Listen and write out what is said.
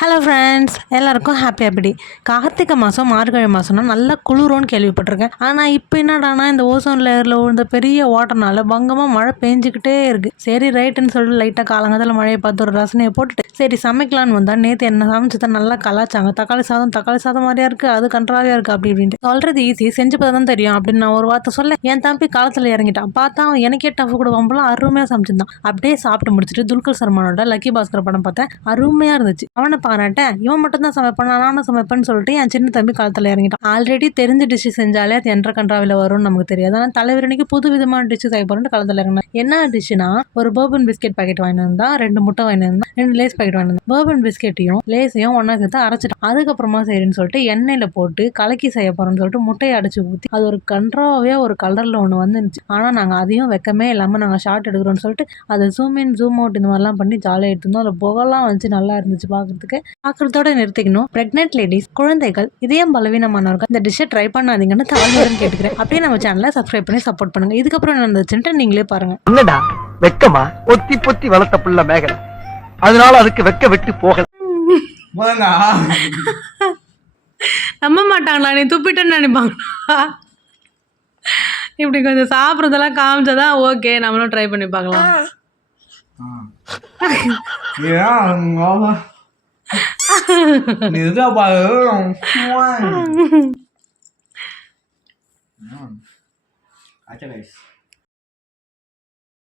Hello friends, எல்லாருக்கும் happy Karthigai மாதம் மார்கழி மாதம்னா நல்லா குளிரும்னு கேள்விப்பட்டிருக்கேன். ஆனால் இப்போ என்னடானா இந்த ஓசோன் லேயரில் இந்த பெரிய ஓட்டனால பங்கமாக மழை பெஞ்சிக்கிட்டே இருக்குது. சரி ரைட்டுன்னு சொல்லிட்டு லைட்டாக காலங்காலத்தில் மழையை பார்த்து ஒரு ரசனையை போட்டுட்டு சரி சமைக்கலான்னு வந்தால் நேற்று என்ன சமைச்சதை நல்லா கலாச்சாங்க. தக்காளி சாதம் மாதிரியா இருக்குது, அது கன்றாவியாக இருக்குது அப்படி இப்படின்ட்டு. சொல்கிறது ஈஸி, செஞ்சு பார்த்தா தான் தெரியும் அப்படின்னு நான் ஒரு வார்த்தை சொல்ல என் தம்பி காலத்தில் இறங்கிட்டான். பார்த்தா அவன் எனக்கே டஃப் கூட வம்பலாம் அருமையாக சமைச்சிருந்தான். அப்படியே சாப்பிட்டு முடிச்சுட்டு துல்கர் சல்மானோட லக்கி பாஸ்கர் படம் பார்த்தேன். அருமையாக இருந்துச்சு. அவனை பாராட்டேன், இவன் மட்டும் தான் சமைப்பான், நானும் சமைப்பேன்னு சொல்லிட்டு என் சின்ன தம்பி காலத்தில் இறங்கிட்டான். ஆல்ரெடி தெரிஞ்ச டிஷ் செஞ்சாலே அது என்ற கன்றாவில வரும்னு நமக்கு தெரியாது. ஆனால் தலைவரணிக்கு புது விதமான டிஷ் செய்ய போறேன்னு காலத்தில் இறங்கினா. என்ன டிஷ்னா, ஒரு பர்பன் பிஸ்கெட் பாக்கெட் வாங்கிட்டு வந்தா, 2 முட்டை வாங்கிட்டு வந்தா, 2 லேஸ் பாக்கெட் வாங்கிட்டு வந்தா. பர்பன் பிஸ்கெட்டையும் லேஸையும் ஒன்னா சேர்த்து அரைச்சிட்டான். அதுக்கப்புறமா சரின்னு சொல்லிட்டு எண்ணெயில போட்டு கலக்கி செய்ய போறோம்னு சொல்லிட்டு முட்டையை அடிச்சு ஊற்றி அது ஒரு கன்றாவே ஒரு கலர்ல ஒன்று வந்துருந்துச்சு. ஆனா நாங்க அதையும் வெக்கமே இல்லாம நாங்க ஷார்ட் எடுக்கிறோம்னு சொல்லிட்டு அதை ஜூம் இன் ஜூம் அவுட் இந்த மாதிரிலாம் பண்ணி ஜாலியாக எடுத்துருந்தோம். அதில் புகெல்லாம் வந்துச்சு, நல்லா இருந்துச்சு பார்க்கறதோட நிறுத்திக்கணும். பிரெக்னென்ட் லேடிஸ், குழந்தைகள், இதயம் பலவீனமானவர்கள் இந்த டிஷ்ஷை ட்ரை பண்ணாதீங்கன்னு தாழ்மையுடன் கேட்டுக்கிறேன். அப்படியே நம்ம சேனலை சப்ஸ்கிரைப் பண்ணி சப்போர்ட் பண்ணுங்க. இதுக்கப்புறம் என்ன நடந்துச்சுன்ட்டு நீங்களே பாருங்க. என்னடா வெக்கமா? பொத்தி பொத்தி வளர்த்த புள்ள மேகலை, அதனால அதுக்கு வெக்க விட்டு போகல. நம்ப மாட்டாங்களா, நீ துப்பிட்டேன்னு நினைப்பாங்களா? இப்படி கொஞ்சம் சாப்பிட்றதெல்லாம் காமிச்சாதான் ஓகே, நம்மளும் ட்ரை பண்ணி பார்க்கலாம். Acha guys.